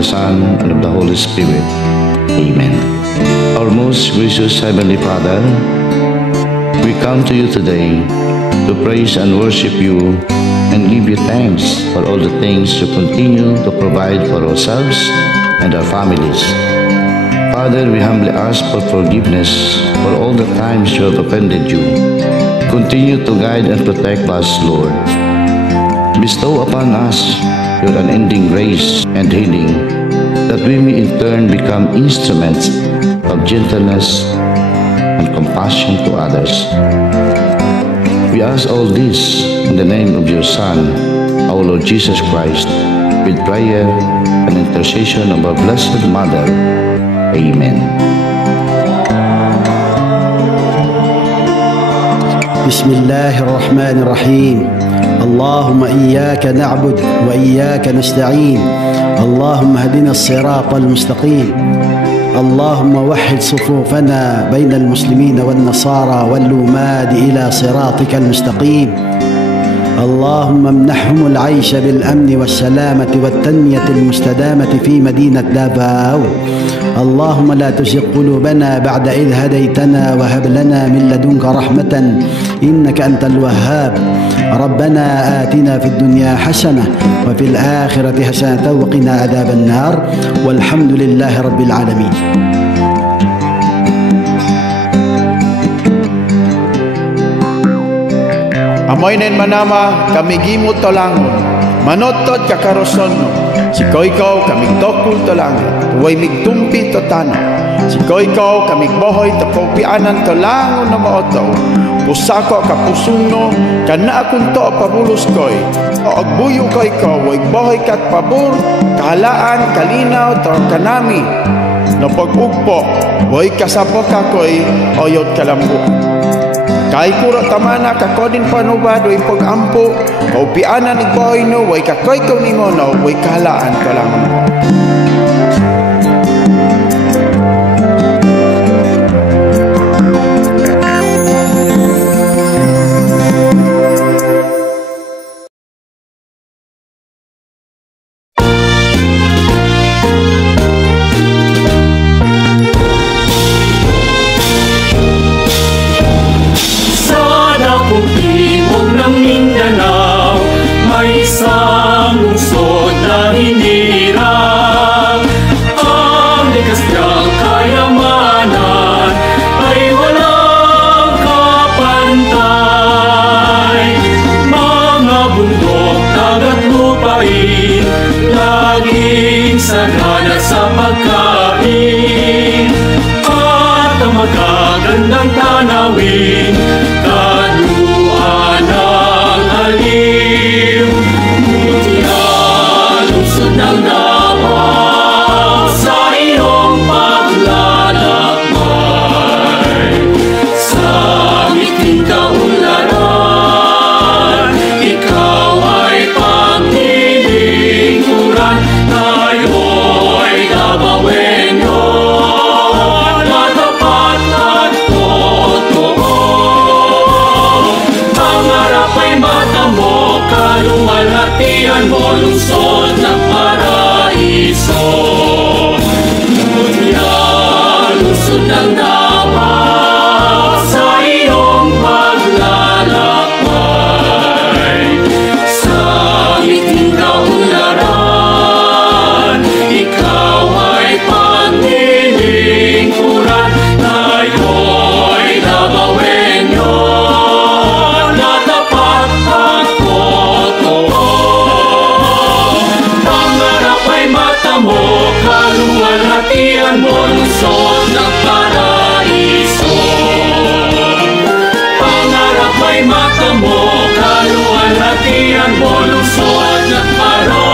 the Son, and of the Holy Spirit. Amen. Our most gracious Heavenly Father, we come to you today to praise and worship you and give you thanks for all the things you continue to provide for ourselves and our families. Father, we humbly ask for forgiveness for all the times you have offended you. Continue to guide and protect us, Lord. Bestow upon us your unending grace and healing, that we may in turn become instruments of gentleness and compassion to others. We ask all this in the name of your Son, our Lord Jesus Christ, with prayer and intercession of our Blessed Mother. Amen. Bismillahirrahmanirrahim. اللهم إياك نعبد وإياك نستعين اللهم اهدنا الصراط المستقيم اللهم وحد صفوفنا بين المسلمين والنصارى واللوماد إلى صراطك المستقيم اللهم امنحهم العيش بالأمن والسلامة والتنمية المستدامة في مدينة دافاو اللهم لا تزغ قلوبنا بعد إذ هديتنا وهب لنا من لدنك رحمة إنك أنت الوهاب ربنا آتنا في الدنيا حسنة وفي الآخرة حسنة وقنا عذاب النار والحمد لله رب العالمين. Amoy nen manama kami gimot tolangon, manotod kakaroson no. Siko ikaw kaming tokul tolangon, huway migtumpi to tano. Siko ikaw kaming bohoy to kaupianan tolangon na maotaw. Pusako kapusong no, kana akong to pabulos koy. O agbuyo ko ikaw, huway bohoy kat pabor, kahalaan, kalinaw, to kanami. No pag-ugpo, huway kasapok ako'y oyot kalambo. Kay kuro tamana kakodin panubad way pag-ampo kaupianan ni boy no way kakoy ko ningono way kahalaan ko lang. Sagana sa pagkain at ang magagandang tanawin, kaluan ng aliw, mutihan lungsod ng Davao sa iyong paglalakbay. Sa miting kaunlaran, ikaw ay paglilingkuran. Tayo'y Davaoenyo, matapat at totoo. Pangarap ay mata mo, kaluwalhatian mo, lungsod ng paraiso. Ngunyan, lungsod ng Davao sa iyong paglalakbay. Sa miting kaunlaran, ikaw ay paglilingkuran. Tayo'y Davaoenyo, natapat at totoo. Pangarap ay mata mo, kaluwalhatian mo, lungsod ng paraiso. Pangarap ay mata mo, kaluwalhatian mo, lungsod ng paraiso.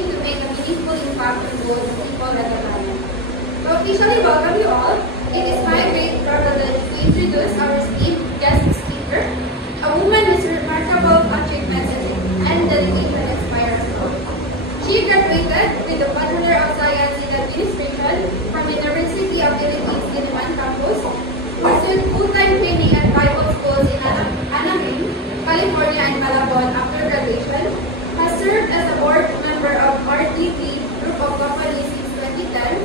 aiming to make a meaningful impact on both people and the planet. To officially welcome you all, it is my great privilege to introduce our esteemed guest speaker, a woman whose remarkable achievements and dedication inspire us all. She graduated with the Bachelor of Science in Administration from University of Philippines Diliman Campus, pursued full-time training at Bible schools in Anaheim, California and Malabon after graduation, has served as a board member of RTP Group of Companies since 2010,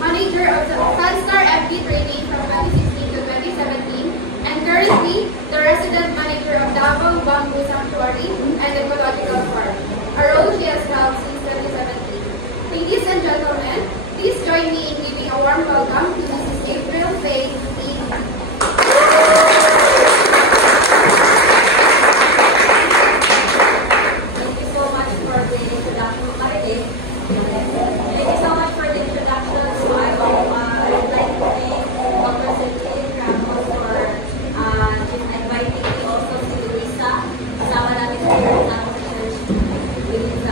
manager of the Sunstar FD training from 2016 to 2017, and currently the resident manager of Davao Bamboo Sanctuary and Ecological Park, a role she has held since 2017. Ladies and gentlemen, please join me in giving a warm welcome to Mrs. April Faye Lee. Thank you so much for the introduction, Marilyn. Thank you so much for the introduction. So I'd like to thank Dr. Cynthia Ramos for inviting me also si Luisa. Kasama namin sa church. With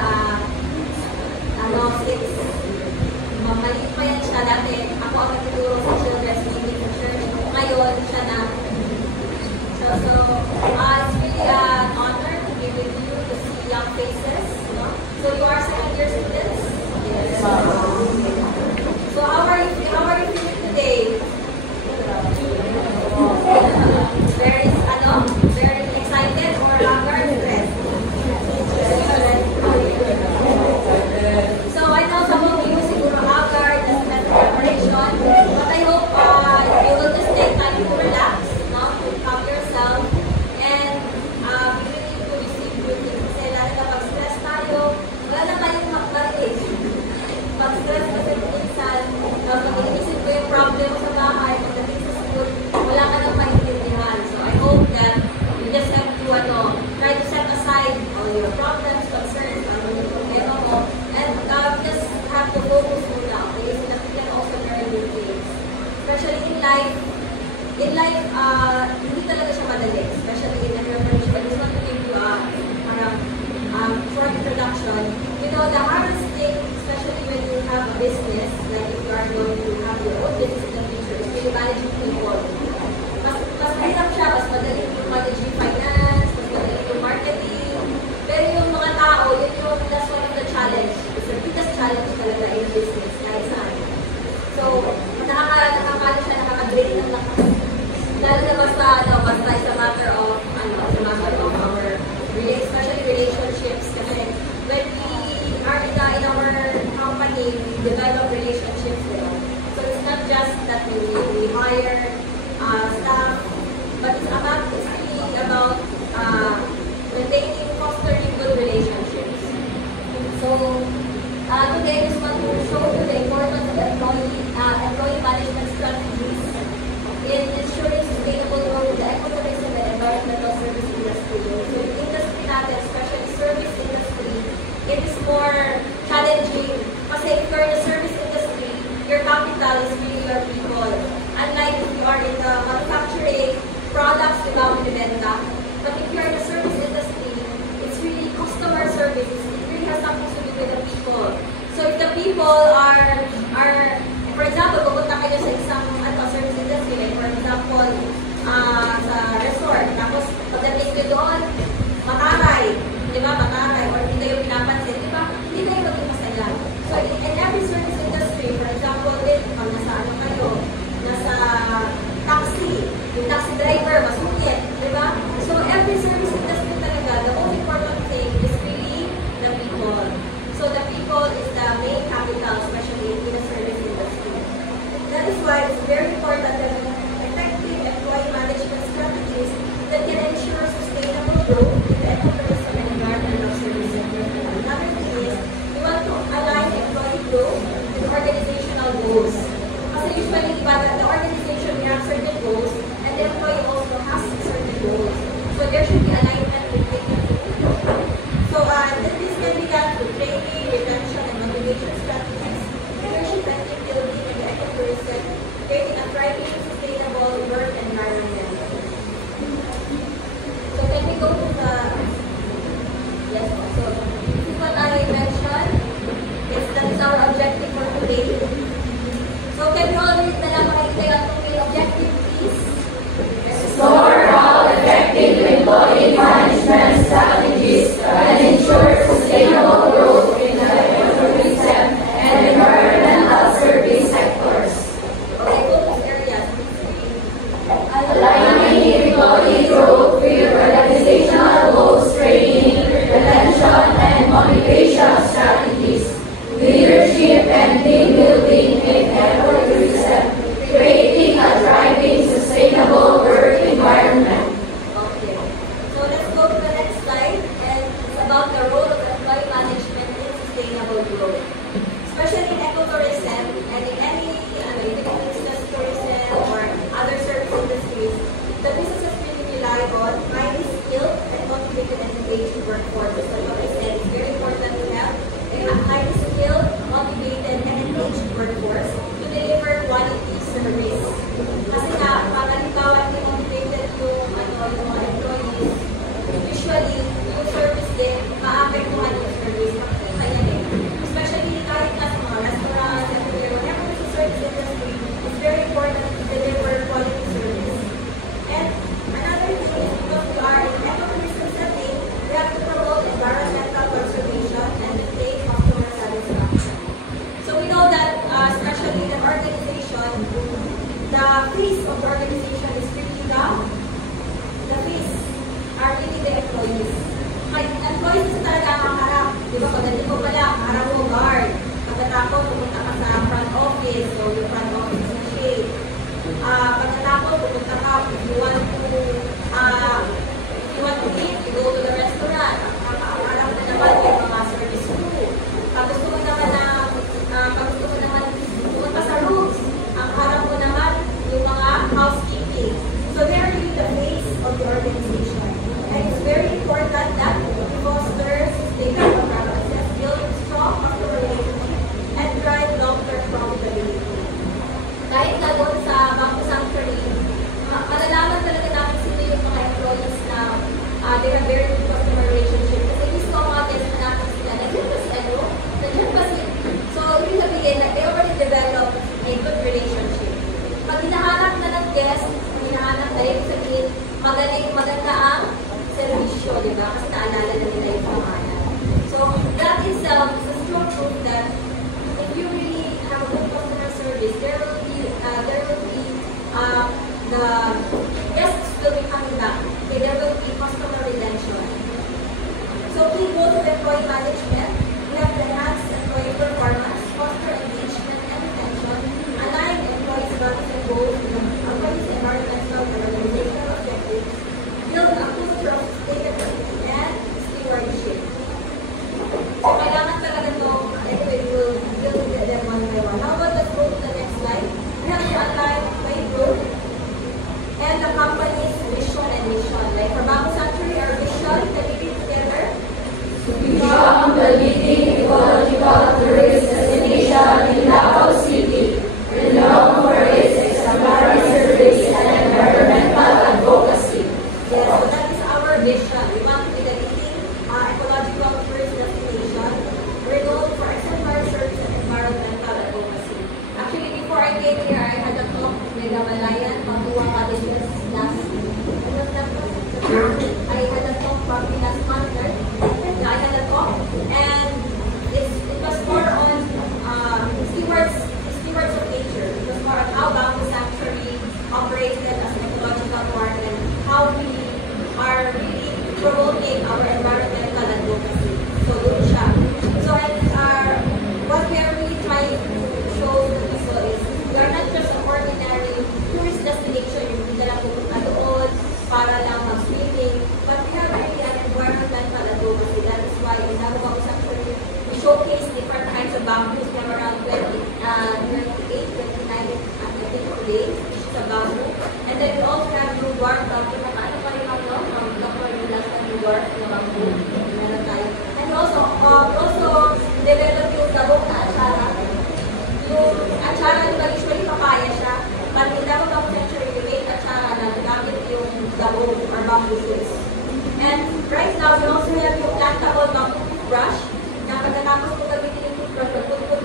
maliit pa yan siya dati. Ako ang nagtuturo sa children's meeting sa church. Ngayon, siya na. So it's really an honor to be with you, to see young faces. No? So you are second-year students? Yes. So how are you feeling today? Very excited or very stressed? So I know some of you siguro haggard, that's not preparation, but I hope you will just take time to relax, no? To calm yourself, and be willing to receive good things. Kasi lalo na pag-stress tayo, wala na tayong makarinig. Pag-stress kasi minsan, pag inisip ko yung problem sa bahay, pagdating sa school, wala ka nang maintindihan. So I hope that you just have to try to set aside all your problems, concerns, ano yung problema mo, and just have to focus muna, okay? So that you can also learn new things. Especially in life, hindi talaga siya madali, especially in preparation. I just want to give you a short introduction. You know, the hardest thing, especially when you have a business, like if you are going to have your own business in the future, is really managing people. Mas mahirap siya, mas madali yung managing finance, mas madali yung marketing. Pero yung mga tao, that's one of the challenge. It's the biggest challenge talaga in business, kahit saan. So, nakakano siya, nakaka-drain ng lakas. Lalo na basta is a matter of our, especially relationships. Kasi when we are in our company, we develop relationships, you know. So it's not just that we hire staff, but it's really about maintaining, fostering good relationships. So today I just want to show you the importance of employee management strategies in ensuring sustainable growth in the ecotourism and environmental service industry. So in industry natin, especially service industry, it is more challenging kasi if you're in the service industry, your capital is really your people. Unlike if you are in the manufacturing, products without ibenta. But if you're in the service industry, it's really customer service. It really has something to do with the people. So if the people are for example, pupunta kayo sa isang service industry, like for example, sa resort, tapos pagdating kayo doon, mataray, di ba, or hindi kayo pinapansin, di ba, hindi kayo maging masaya. So in every service industry, for example, pag nasa nasa taxi, yung taxi driver, masungit, di ba? So every service industry talaga, the most important thing is really the people. So the people is the main capital, especially in the service industry. That is why it's very important that we have effective employee management strategies that can ensure sustainable growth in the ecotourism and environmental service sector. Another thing is, we want to align employee growth with organizational goals. Kasi usually, the organization we have certain goals, and the employee also has certain goals. So there should be alignment between the two. So this can be done through training, retention, and motivation strategies, leadership and team building in the ecotourism, creating a thriving, sustainable work environment. So can we go to the, yes, so this is what I mentioned, and team building and effort reset, creating a thriving, sustainable work environment. Okay. So let's go to the next slide, and it's about the role of employee management in sustainable growth. Especially in ecotourism and in any, even if it's just tourism or other service industries, the businesses really rely on highly skilled and motivated and engaged workforce. So like I said, it's very important to have a highly skilled, motivated, and engaged workforce to deliver quality service. Kasi nga, pag halimbawa hindi motivated yung mga employees, usually yung service din, maapektuhan yung service. Kaya din. Especially kahit na sa mga restaurants, whenever it's a service industry, it's very important to deliver quality service. And another thing is because we are in ecotourism setting, we have to promote environmental conservation and maintain customer satisfaction. So we know that, especially in an organization, the face of the organization is really the face are really the employees. Employees kasi talaga ang harap. Di ba? Pagdating mo pala, harap mo guard. Pagkatapos, pumunta ka sa front office, so yung front office na shade. Pagkatapos, pumunta ka, if you want to eat, you go to the restaurant. Ang harap na naman yung mga service crew. Pag gusto mo naman pumunta sa rooms, ang harap mo naman yung mga housekeeping. So they are really the face of the organization. And it's very important that we foster sustainable practices, build strong customer relationships, and drive long-term profitability. Dahil na doon sa Bamboo Sanctuary, malalaman talaga namin sino yung mga employees na they have very good customer relationship. Kasi mismo ang mga test na namin sila, nandiyan ba si So, ibig sabihin na they already developed a good relationship. Pag hinahanap na ng guest, ibig sabihin, maganda ang servisyo, di ba? Kasi naalala na nila yung pangalan. So, that itself is a strong proof that if you really have a good customer service, there will be the guests will be coming back. Okay, there will be customer retention. So, key goals of employee management, we have to enhance employee performance, foster engagement and retention, align employees' values and goals with employees' environmental and organizational objectives, build a culture of sustainability and stewardship. So, kailangan talaga ito, anyway, we'll build them one by one. How about let's go to the next slide? We have to align employee growth and the company's vision and mission. Like for Bamboo Sanctuary, our vision, can we read together? To become the leading ecological tourist destination in Davao City, renowned for its exemplary service and environmental advocacy. Yes, so that is our vision. We want to be the leading ecological tourist destination, renowned for exemplary service and environmental advocacy. Actually, before I came here, I had a talk with the Malayan Papua Colleges last I had a talk probably last month. I had a talk, and it was more on stewards of nature. It was more on how Bamboo Sanctuary operated as an ecological park and how we are really promoting our environmental advocacy. So, doon siya. So, what we are really trying to show the people is we are not just an ordinary tourist destination. Hindi na lang pupunta doon para lang mag-swimming. But we have really an environmental advocacy. That is why in Bamboo Sanctuary, we showcase different kinds of bamboos. We have around 28, 29, days sa bamboo. And then we also have new dwarf bamboo. Nakaano pa rin ako, Dr. Nilas na new dwarf na bamboo. Meron tayo. And also develop yung dabong na atsara. Yung atsara, diba usually papaya siya. But in Bamboo Sanctuary, we make atsara na gamit yung dabong or bamboo shoots. And right now, we also have yung plantable bamboo toothbrush. Na pagkatapos ko gamitin yung toothbrush, pagputput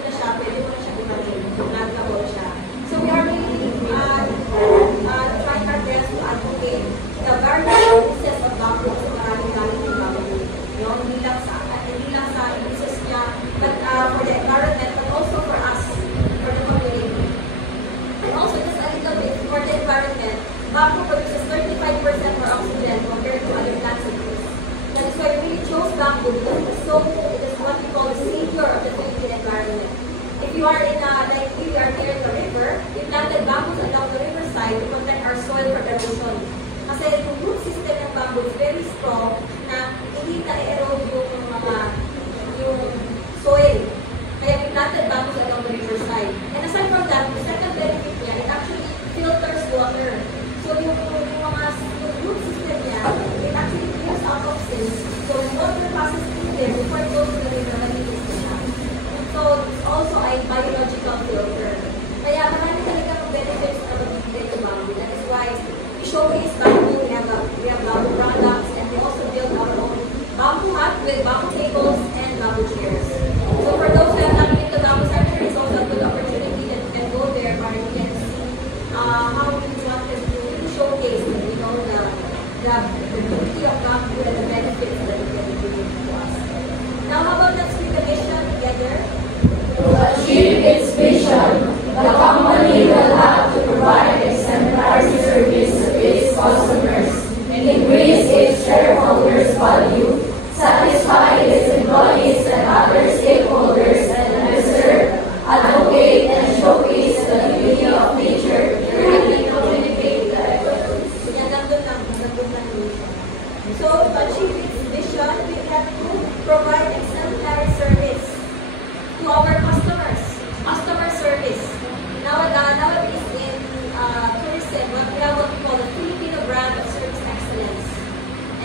you are in like we are near the river, we planted bamboos along the riverside to protect our soil from erosion. Kasi yung root system ng bamboo is very strong na hindi na-erode yung soil. Kaya we planted bamboos along the riverside. And aside from that, the second benefit niya, it actually filters water. So yung root system niya, it actually clears out toxins. So when water passes through there, before it goes to the river, malinis siya. So it's also a biological filter. Kaya marami talaga benefits na magbibigay sa bamboo. That is why we showcase bamboo. We have bamboo products, and we also build our own bamboo hut with bamboo tables and bamboo chairs. So for those who have not been to Bamboo Sanctuary, it's also a good opportunity that you can go there where you can see how we wanted to really showcase, you know, the beauty of bamboo and the benefits that it can bring to us. Now, how about let's read the mission together? To achieve its vision, the company will have to provide exemplary service to its customers, increase its shareholders' value, satisfy its employees and other stakeholders, and preserve, advocate, and showcase the beauty of nature, directly communicate the efforts. So, to achieve its vision, we have to provide exemplary service to our customers. Customer service. Nowadays in tourism, we have what we call the Filipino brand of service excellence.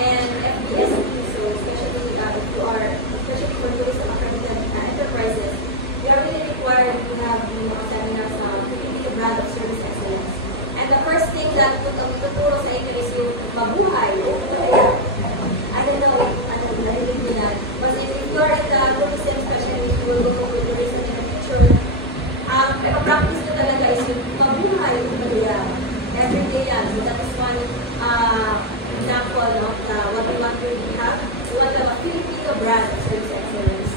And FBST, so especially especially for tourism accredited enterprises, we are really required to have seminars on Filipino brand of service excellence. And the first thing that tuturo sa inyo is yung mabuhay. I don't know if narinig nyo yan. But if you are in the tourism specialist, you will go for tourism in the future, practice na talaga is yung mabuhay yung pagaya. Every day yan. So that is one example of what we want to have. We want to have a Filipino brand of service excellence.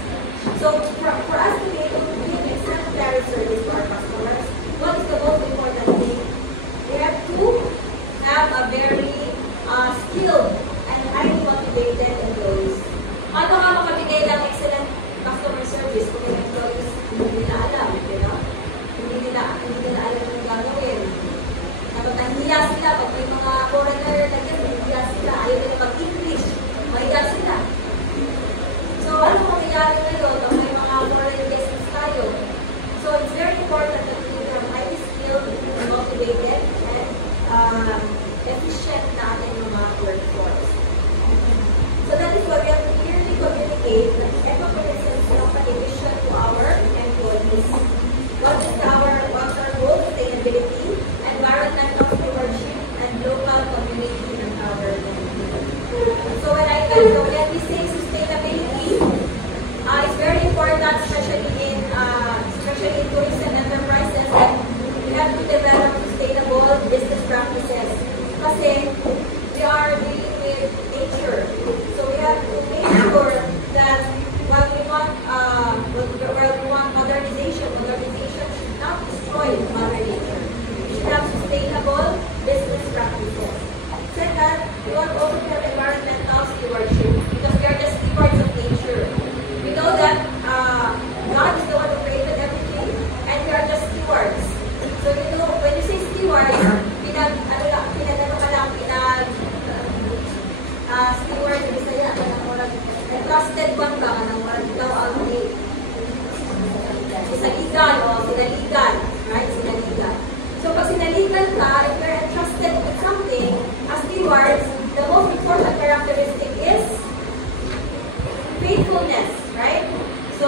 So for us to be able to give exemplary service to our customers, what is the most important thing? We have to have a very skilled and highly motivated employees. Paano nga makabigay ng excellent customer service kung yung employees hindi na alam, you know? Hindi nila alam yung gagawin. Kapag nahiya sila, pag may mga foreigner na dyan, nahiya sila, ayaw nila mag-English, mahiya sila. So, ano mangyayari ngayon pag may mga foreign guests tayo? So, it's very important that we are highly skilled, motivated, and efficient natin yung mga workforce. So, that is why we have to clearly communicate the eco-presence company vision to our employees. What's our goal? Sustainability, environmental stewardship, and local community empowerment. So when we say sustainability, it's very important, especially in tourism enterprises, that we have to develop sustainable business practices. Kasi we are dealing with nature, so we have to make sure that while we want modernization should not destroy Mother Nature. We should have sustainable business practices. Second, we want also to have environmental stewardship, because we are the stewards of nature. We know that God is the one who created everything, and we are the stewards. So you know, when you say stewards, steward, trusted one ba ng daw ang sinaligan o sinaligan, right? Sinaligan. So pag sinaligan ka, if you're entrusted with something, as stewards, the most important characteristic is faithfulness, right? So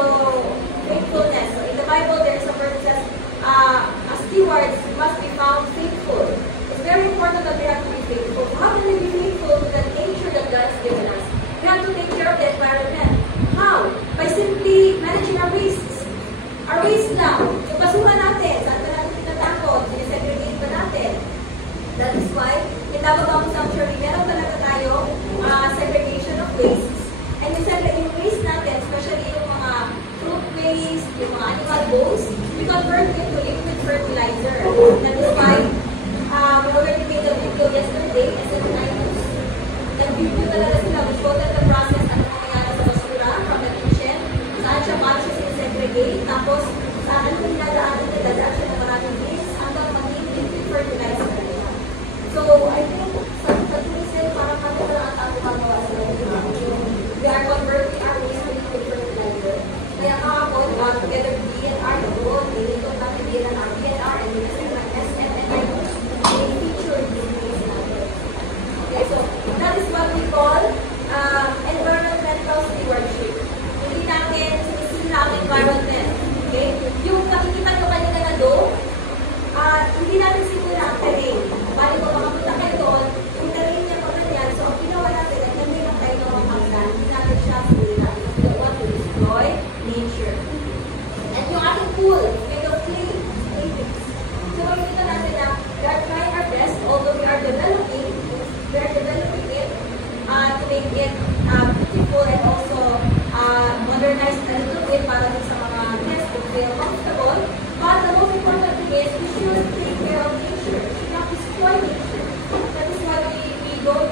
faithfulness. So in the Bible, there's a verse that says, as stewards must be found faithful. It's very important that we have to be faithful. How can we be faithful to the nature that God has given us? We have to take care of the environment. How? By simply managing our wastes. Our waste now, yung basura natin, saan ba natin tinatakot? Sinesegregate ba natin? That is why, in Bamboo Sanctuary, meron talaga tayo segregation of wastes. And yung waste natin, especially yung mga fruit waste, yung mga animal bones, we convert it to liquid fertilizer. That is why, we already made a video yesterday, nag-video talaga sila, we showed them the process, ano mangyayari sa basura from the kitchen, saan siya, paano siya sinesegregate, tapos saan production ng maraming beans hanggang maging fertilizer na nila. So, I think sa tourism, parang kami na lang ang gumagawa sa nila. We are converting our waste into fertilizer. Kaya kahapon, together with DNR, nilito natin DNR, and SMNI, they feature these waste natin. Okay, so that is what we call environmental stewardship. Hindi natin sinisira ang environment. Okay? Yung nakikita nyo kanina na doon, hindi natin sinira ang terrain. Bali kung makapunta kayo doon, yung terrain niya pa ganyan, so ang ginawa natin, at hindi lang tayo ng hanggan, hindi natin siya sinira. We don't want to destroy nature. And yung ating pool, made of clay. So makikita natin na we are trying our best, although we are developing it to make it beautiful and also modernized a little bit para din sa mga guests to feel comfortable. But the most important thing is we should take care of nature. We should not destroy nature. That is why we don't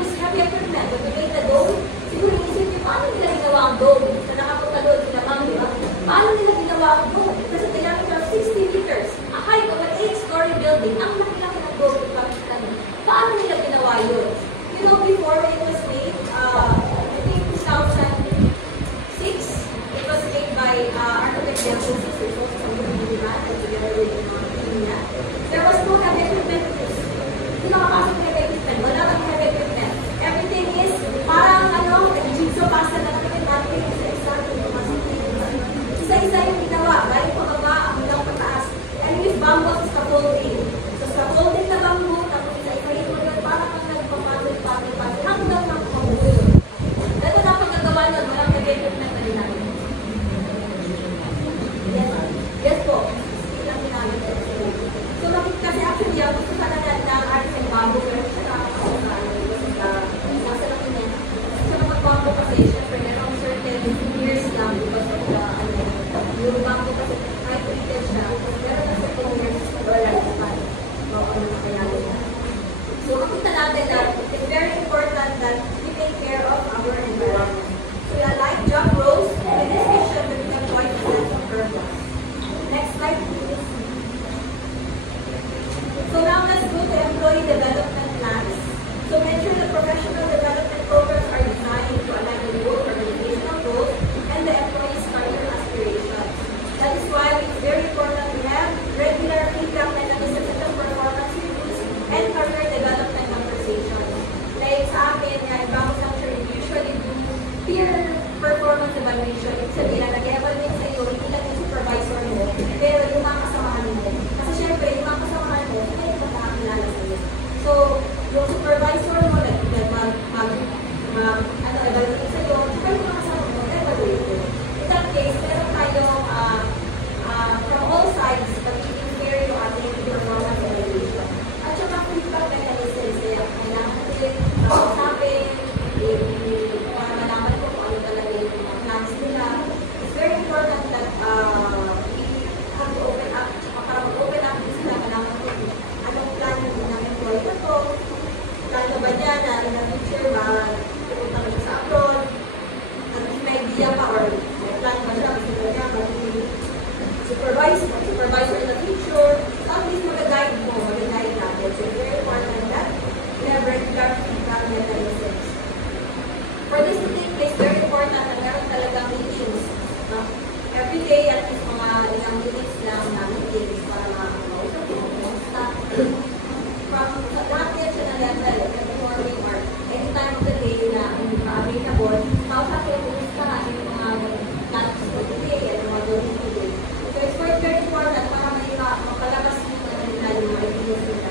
use heavy equipment. When we make the dome, siguro isip niyo, paano nila ginawa ang dome? So nakapunta doon sila ma'am, di ba? Paano nila ginawa ang dome? Kasi the diameter of 60 meters, a height of an 8-story building, ang laki-laki ng dome yung pakita niyo. Paano nila ginawa yun? You know, before when it was made, I think 2006, it was made by architect Delson Sisters, also from the Iran, and together with India. There was no heavy equipment. Hindi makakasok ng heavy equipment. Wala kang heavy equipment. Everything is parang jigsaw puzzle na kami natin isa-isa yung ginawa. Balik pa baba, ang bilang pataas. And with bamboo sa scaffolding. So scaffolding na bamboo, tapos isa-isa yung mga parang ang nagpapasil hanggang makakuha yun. Dito na pagkagawa nun, walang heavy equipment na ginamit. Yes po. Ilang ginamit. So kasi actually, gusto ka na ng arts and bamboo, pero siya nakakasok na nasa lang niya. So napag-bamboo kasi, syempre, merong certain years lang because of the yung bamboo kasi kahit ulitin siya, meron na certain years wala pa. Ano na kaya nila. So makita natin na it's very important that we take care of our environment. So like John Rose, in this mission, we become quite a sense of purpose. Next slide, please. So now let's go to employee development plans. So mention the professional development programs are designed to align with both organizational goals and the employee's career aspirations. That is why it's very important to have regular feedback mechanisms such as performance reviews and career development conversations. Like sa akin, Bamboo Sanctuary, we usually do peer performance evaluation. Ibig sabihin na nag-evaluate sa iyo, hindi lang yung supervisor mo, pero yung mga kasamahan mo. Kasi syempre, yung mga kasamahan mo, hindi mo nakakilala sa iyo. So, yung supervisor mo, evaluate sa iyo, saka yung mga kasama mo, evaluate mo. In that case, meron tayong from all sides, pagiging fair yung ating performance evaluation. At saka feedback mechanisms, kaya kailangan natin usapin, para malaman ko kung ano talaga yung plans nila. It's very important that we have to open up, para mag-open up din sila, malaman ko anong plan ng employee na to, plan na ba niya na in the future, pupunta na siya sa abroad, at may idea pa or may plan ba siya, gusto niya, magiging supervisor in the future, at least mag-guide mo, mag-guide natin. So it's very important that we have regular feedback mechanisms. For this to take place, very important na meron talagang meetings. Every day, at least mga ilang minutes lang na meetings para makakausap mo, from lahat yan siya na level, every morning or any time of the day na available, kausap yung kumusta yung mga tasks for today and mga doing today. So it's very important para may mapalabas mo na nila yung mga ideas nila.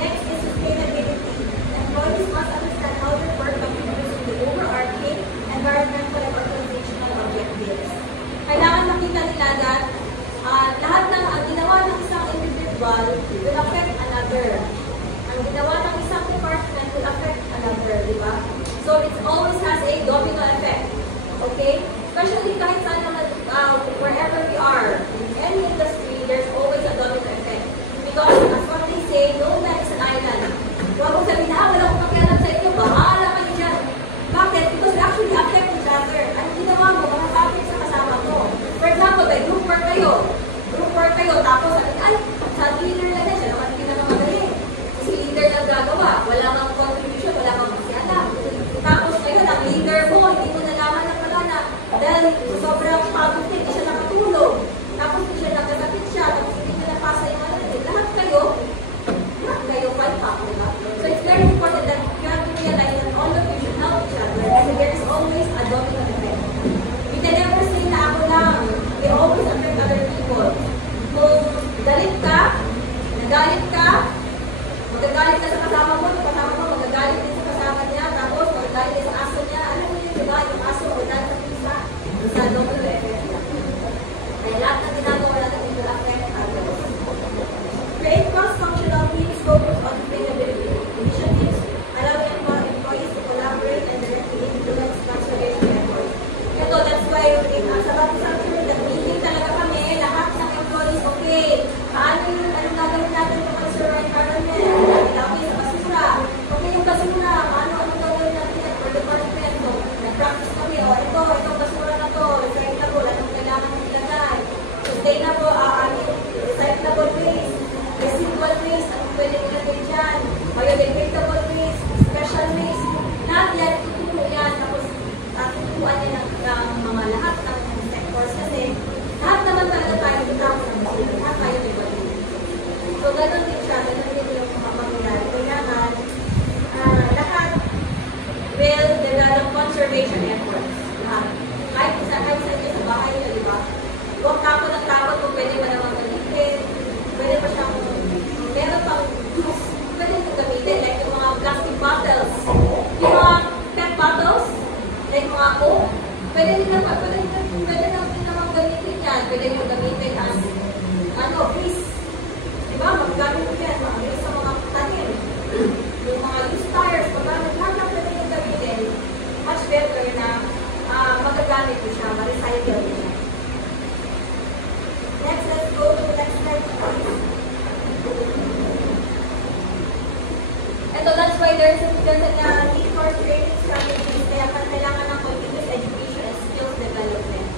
Next is sustainability. Employees must understand how their work contributes to the overarching environmental and organizational objectives. Kailangan makita nila that lahat ng ang ginawa ng isang individual will affect another. Ang ginawa ng isang department will affect another, di ba? So it always has a domino effect. Okay? Especially kahit saan naman, wherever we are, in any industry, there's always a domino effect. Because as what they say, no man is an island. Huwag kong sabihin na, wala akong pakialam sa inyo, bahala kayo dyan. Bakit? Because we actually affect each other. Ang ginawa mo, makaka-affect sa kasama mo. For example, by dahil sobrang pagod niya, hindi siya nakatulog. Tapos hindi siya nagkasakit siya, tapos hindi niya napasa yung ano niya. Lahat kayo, fight up, diba? So it's very important that you have to realize that all of you should help each other kasi there is always a domino effect. We can never say na ako lang. We always affect other people. Kung galit ka, nagalit ka, magagalit ka sa kasama mo, magagalit din sa kasama niya, tapos magagalit din sa aso niya. Alam mo yun, diba? Yung aso, magagalit sa pisa. Sa domino effect. Kaya lahat na ginagawa natin will affect others. Create cross-functional teams focused on sustainability. Initiatives allowing employees to collaborate and directly influence conservation efforts. Ito, that's why sa Baptism Church, nag-meeting talaga kami, lahat ng employees, okay, paano yung anong gagawin natin to conserve our environment? Ilagay sa basura. Okay, yung basura, anong gagawin natin for department? So, nag-practice kami, itong basura na to, recyclable, anong kailangan mong ilagay? Sustainable, recyclable waste, residual waste, anong pwede ilagay dyan? Biodegradable waste, special waste, lahat yan, tuturo yan, tapos tuturuan niya ng mga lahat ng sectors kasi lahat naman talaga tayo tutapos ng basura, lahat tayo may balik. So, ganun din siya, ganun din yung mga mangyayari. Kailangan, lahat will develop conservation efforts. Lahat. Kahit sa inyo sa bahay na, di ba? Huwag takot ng takot kung pwede pa naman gamitin, pwede pa siyang, meron pang juice, pwede nang gamitin, like yung mga plastic bottles, yung mga pet bottles, like mga Coke, pwede naman gamitin yan, pwede nyo gamitin as, grease. Diba? Magagamit mo yan, mga sa mga tanim, yung mga used tires, magamit, lahat na pwede nyo gamitin, much better na magagamit mo siya, ma-recycle mo siya. Next, let's go to the next slide. Ito, that's why there's a need for training strategies. Kaya kailangan ng continuous education and skills development.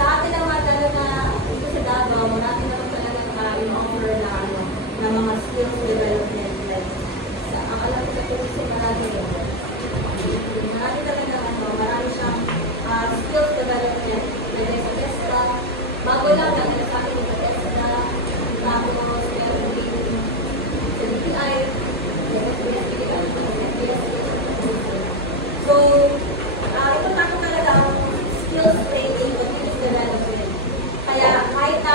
Sa atin naman, lalo na ito sa Davao, marami naman talaga in-offer na mga skills development. Ang alam ko sa Tulisin, marami talaga, marami siyang skills development. Pwede sa ESTA, bago lang sa akin yung ESTA, tapos meron din sa DTI, so, ito talaga ang skills training, continuous development. Kaya kahit na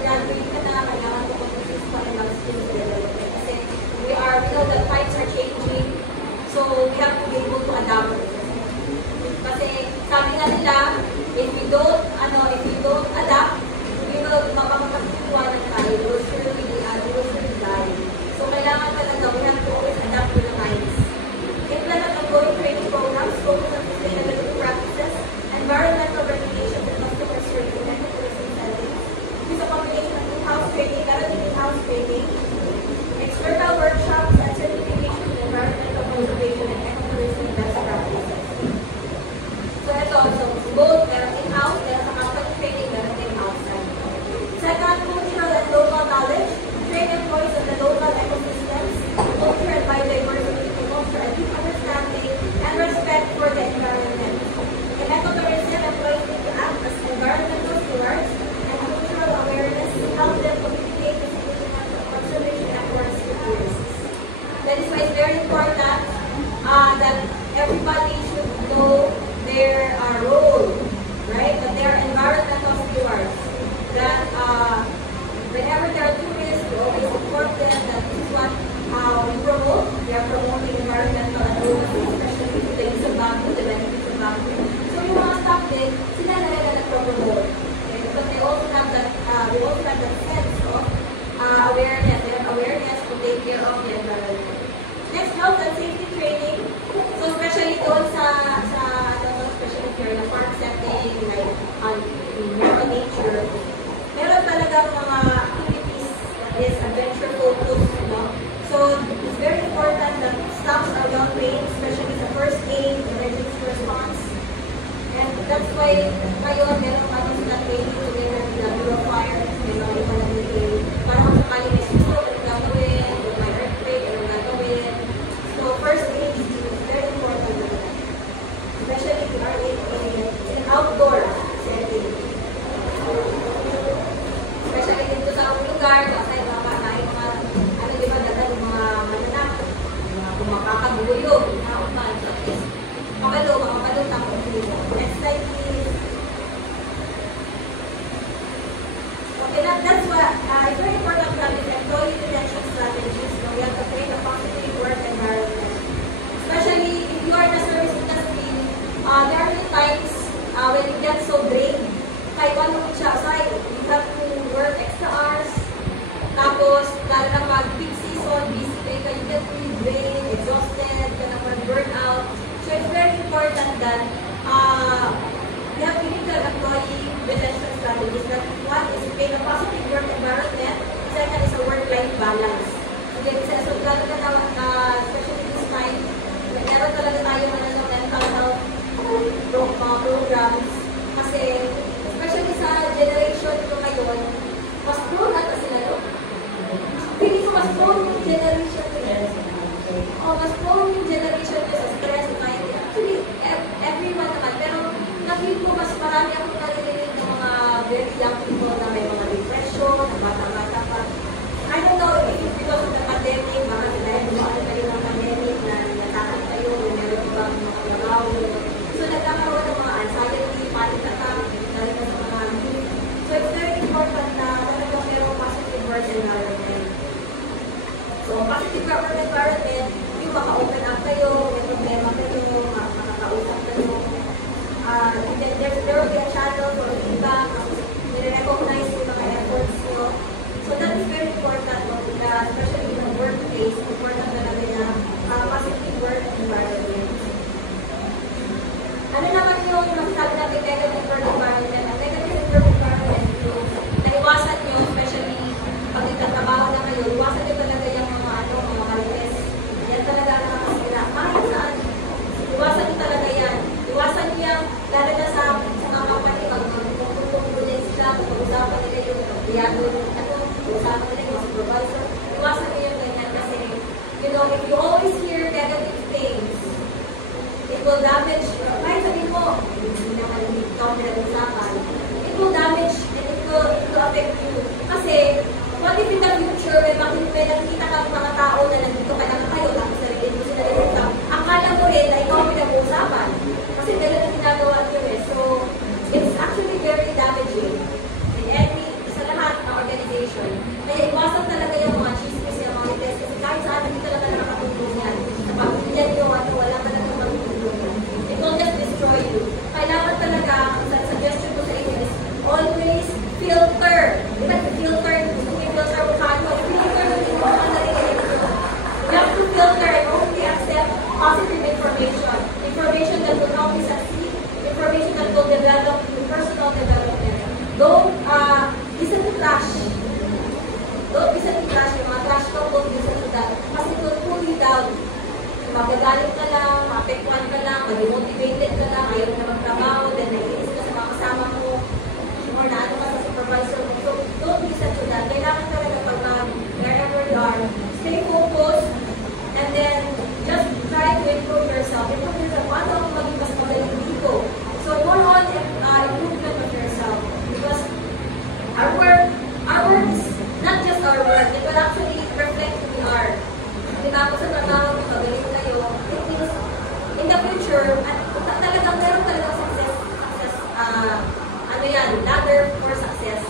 graduate ka na, kailangan ko continuous pa rin ang skills development. Kasi we know that times are changing, so we have to be able to adapt. Kasi sabi nga nila, if we don't adapt, we will mapapagpapituwanan tayo, we will surely die. So kailangan talaga, we have to always adapt to the times. Implement ongoing training programs focused on sustainability practices, environmental regulations, and customer service in tourism settings. Use a combination of in-house training, in-house training, external workshops, and certification in environmental conservation and ecotourism best practices. So ito, both in-house, meron sa company training, meron din outside. Second, cultural and local knowledge. Train employees of the local ecosystems, culture and biodiversity to foster a deep understanding and respect for the environment. In ecotourism, employees need to act as environmental stewards and cultural awareness to help them communicate the significance of conservation efforts to tourists. That is why it's very important that everybody should know their role, right? That they are environmental stewards. That whenever there are tourists, we always support them that this is what we promote. We are promoting environmental advocacy, especially to the use of bamboo, the benefits of bamboo. So yung mga staff din, sila na rin nag-promote. Okay? Because they also have that sense of awareness. They have awareness to take care of the environment. Next, health and safety training. So especially doon especially if you're in a park setting, like on nature, meron talagang mga activities that is adventure focused, So it's very important that staffs are well trained, especially sa first aid, emergency response. And that's why ngayon meron kami sila training together with the Bureau of Fire, meron pa namin para kung sakali may suso, anong gagawin, kung may earthquake, anong gagawin. So first aid is very important, especially if you are in outdoor. balance. So talaga especially this time, meron talaga tayo ng mental health mga programs. Kasi, especially sa generation ko ngayon, mas prone ata sila, no? Hindi ko mas prone yung generation ko. Mas prone yung generation ko sa stress, anxiety. Actually, everyone naman. Pero, na-feel ko mas marami akong narinig ng mga very young people na may mga depression, bata-bata pa. I don't know if it's because of the pandemic, baka dahil dumaan kayo ng pandemic na natakot kayo, meron ibang mga trabaho. So, nagkakaroon ng mga anxiety, panic attack, talaga sa mga youth. So, it's very important na talagang merong positive work environment. So, positive work environment, yung maka-open up kayo, may problema kayo, makakausap kayo. There will be a channel for feedback, nire-recognize yung mga efforts nyo. So, that is very important, especially in the workplace, important talaga na positive work environment. Ano naman yung masasabi natin negative work environment? Ang negative work environment yung naiwasan nyo, especially pag nagtatrabaho na kayo, iwasan nyo talaga yung mga marites. Yan talaga ang nakakasira. Kahit saan, iwasan nyo talaga yan. Iwasan nyo yan, lalo na sa mga company, pag-tungkulin sila, pag-usapan nila yung biyado, pag-usapan nila yung supervisor. Iwasan nyo yung ganyan kasi, you know, if you always hear negative things, it will damage, kahit sabihin mo, hindi naman ikaw pinag-usapan, it will damage and it will affect you. Kasi, what if in the future, may nakikita ka ng mga tao na nandito ka lang kayo, tapos narinig mo sila rin ito, akala mo rin na ikaw pinag-usapan. Kasi gano'n ang ginagawa nyo eh. So, it's actually very damaging sa lahat ng organization. Kaya iwasan talaga yung mga chismis, yung mga test, kasi kahit saan hindi talaga nakakatulong yan. Sa pamilya nyo, wala ka lang magtulong yan. It will just destroy you. Kailangan talaga, ang suggestion ko sa inyo is always filter. Diba, filter, gusto mo filter mo kano, filter mo yung mga narinig mo. You have to filter and only accept positive information. Information that will help you succeed, information that will develop your personal development. Don't listen to trash. Don't listen to trash. Yung mga trash talk, don't listen to that. Kasi it will pull you down. Magagalit ka lang, maapektuhan ka lang, mag-demotivated ka lang, ayaw na magtrabaho, then naiinis ka sa mga kasama mo, or naano ka sa supervisor mo. So, don't listen to that. Kailangan talaga pag wherever you are, stay focused, and then just try to improve yourself. Improve yourself. Paano ako maging mas magaling dito? So, more on improvement of yourself. Because our work is not just our work. It will actually reflect who we are. Diba, kung sa trabaho mo, magaling kayo, it means, in the future, at talagang meron talagang success, ladder for success.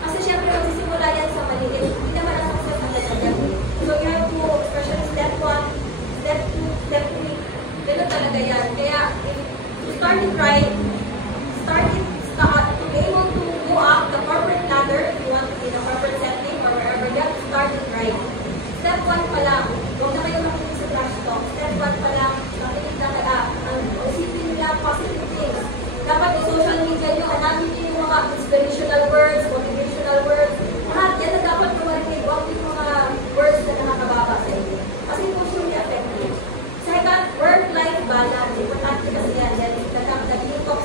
Kasi syempre, magsisimula yan sa maliit. Hindi naman ang success ang talagang. So, you have to, especially step 1, step 2, step 3, gano'n talaga yan. Kaya, if you start it right, to be able to go up the corporate ladder, if you want to be in a corporate setting or wherever, you have to start it right. Step 1 pa lang, huwag na kayo makinig sa trash talk. Step 1 pa lang, makinig na kaya, isipin nila positive things. Dapat yung social media nyo, hanapin nyo yung mga inspirational words, motivational words. Lahat yan na dapat kumarinig, huwag yung mga words na nakakababa sa inyo. Kasi po siya affect you. Second, work-life balance. Importante kasi yan. Naging talk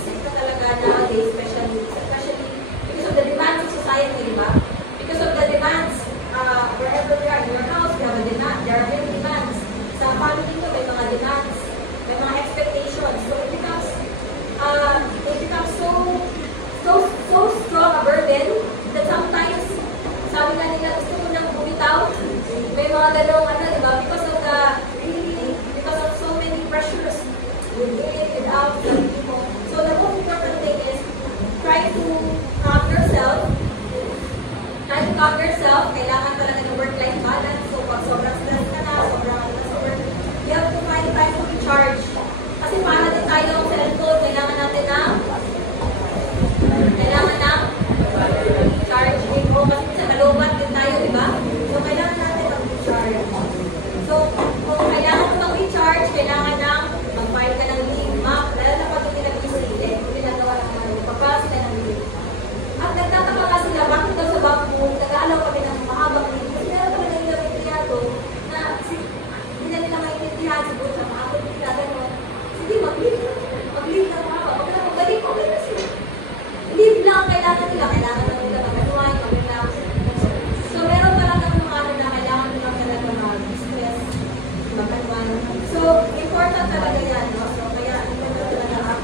nila, kailangan na nila mag-unwind, mag-relax. So, meron talagang mga ano na kailangan nila talaga mag-stress, mag-unwind. So, important talaga yan, no? So, kaya important talaga ang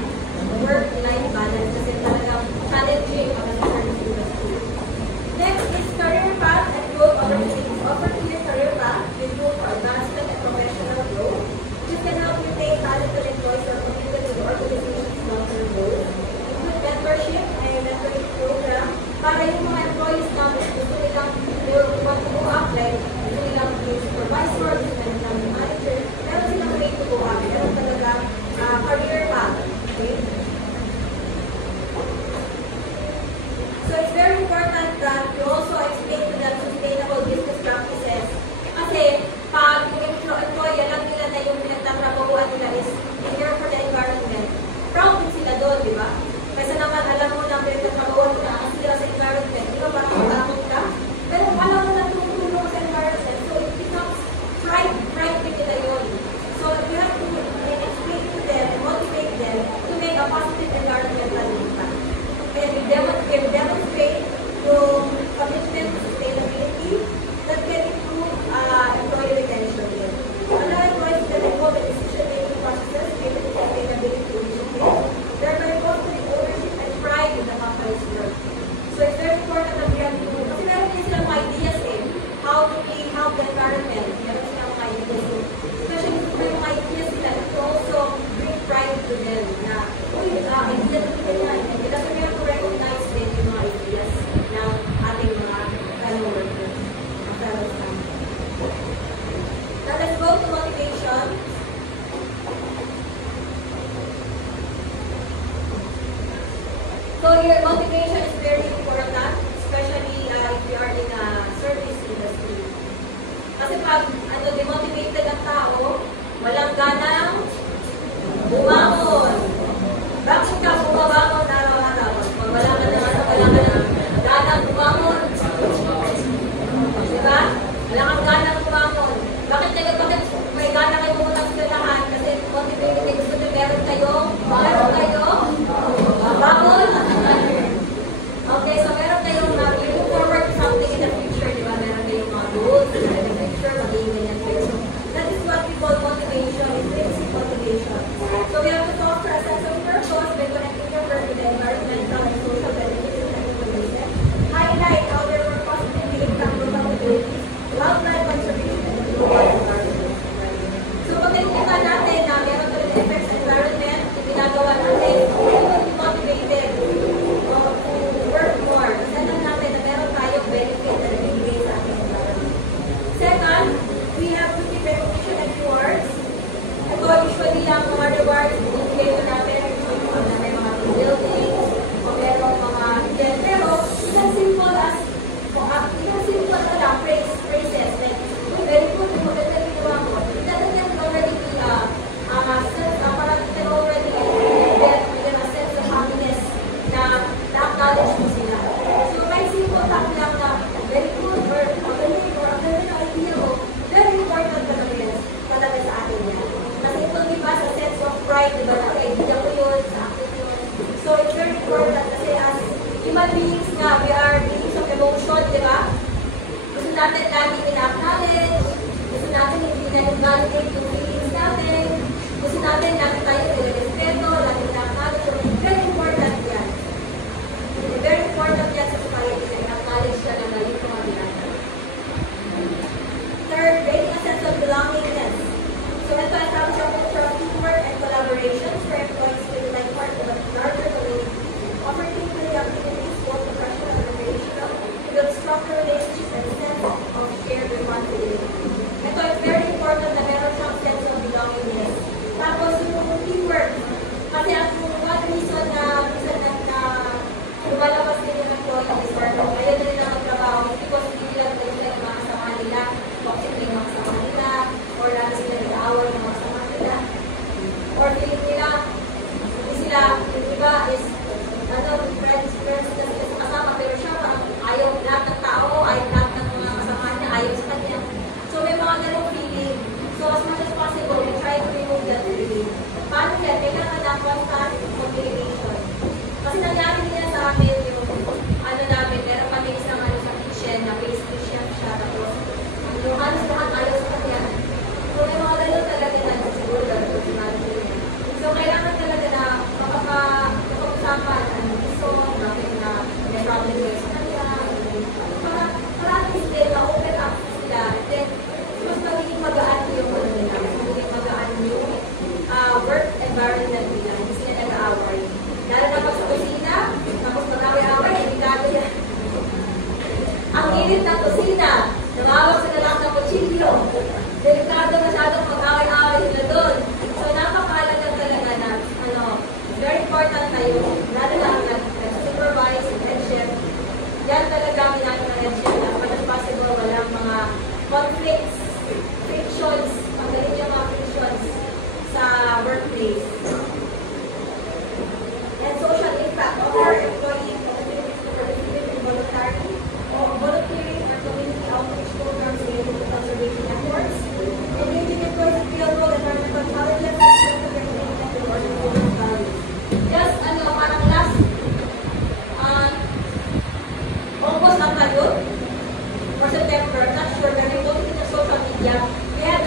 work-life balance kasi talagang challenging ang service industry. Next is career path and growth opportunities. Offer clear career path with room for advancement and professional growth. This can help you take talented employees or committed to the organization's long-term goals. Include mentorship and mentorship program para yung mga employees na gusto nilang go up, like gusto nilang maging supervisor, gusto nilang manager, meron silang way to go up. Meron talaga career path. Okay? So it's very important that you also explain to them sustainable business practices. Kasi pag yung employee, alam nila na yung pinagtatrabahuan nila is in care for the environment, proud din sila doon, di ba? Kasi naman alam mo na pinagtatrabahuan nila kasi sila sa environment, di ba parang matakot ka? Pero alam mo na tumutulong sa environment, so it becomes pride din nila yun. So you have to explain to them and motivate them to make a positive environmental impact. And we demonstrate yung commitment to sustainability that can improve employee retention. Allow employees to involve in decision-making processes related to sustainability initiatives, thereby fostering ownership and pride in the company's work. So it's very important that we have to, kasi meron din silang ideas how to help the environment. Meron silang ideas. Especially kung may mga ideas sila, it will also bring pride to them na, uy, idea to nila yan. Kasi we have to recognize din yung mga ideas ng ating mga fellow workers. Now let's go to motivation. So your motivation is very important, especially if you are in a service industry. Kasi pag demotivated ang tao, walang ganang bumangon. Bakit ka bumabangon araw-araw? Pag wala ka na ganang bumangon. Diba? Wala kang ganang bumangon. Bakit may gana kayo pumunta sa lahat? Kasi motivated kayo, gusto nyo meron kayo bangon. Okay, so meron kayong you look forward to something in the future, di ba? Meron kayong mga goals in the future, magiging ganyan kayo. So that is what we call motivation, intrinsic motivation. So we have to foster a sense of purpose by connecting your work with the environmental and social benefits that you produce. Highlight how there were positively impact on capabilities, wildlife conservation, and the global environment. So pag nakikita natin na meron talaga effects sa environment, yung ginagawa natin, we will be motivated to work more. Kasi alam natin na meron tayong benefit na nabibigay sa ating environment. Second, we have to give recognition and rewards. Ito, usually lang mga rewards, binibigay ko natin, na may mga buildings, o merong mga event. Pero, even simple as, praises, like, very good, maganda rin gawa mo. It doesn't already be parang it can already get a sense of happiness na na-acknowledge mo sila. So, may simple talk lang na very good or magaling or ang ganda ng idea mo, very important talaga sa atin yan. Kasi it will give us a sense of pride, diba, na idea ko yun, sa akin yun. So, it's very important kasi as human beings nga, we are beings of emotion, diba? Gusto natin lagi ina-acknowledge, gusto natin hindi na-validate yung feelings natin, gusto natin lagi tayo nire-respeto, lagi ina-acknowledge. So, very important yan. Very important yan sa society na ina-acknowledge ka na mali ko ang ginagawa. Third, creating a sense of belongingness. So, ito establish a culture of teamwork and collaboration for employees to be like part of a larger community. Offer team-building activities, both professional and recreational, to build stronger relationships and a sense of shared responsibility. Ito, it's very important na meron siyang sense of belongingness. Tapos, yung teamwork. Kasi mainit na kusina, namawag sa lalak na kutsilyo. Delikado masyadong mag-away-away sila doon. So, napakalaga talaga na, very important tayo, lalo lang supervise, head chef. Yan talaga ang ginagawa ng head chef na as possible walang mga conflicts, frictions, pagdating yung mga frictions sa workplace. And social impact of our employees, voluntary or volunteering and community outreach programs related to conservation efforts, engaging employees in real-world environmental challenges, and strengthening their commitment to organizational values. Just parang last August ang tayo, or September, I'm not sure, pero yung posted sa social media, we had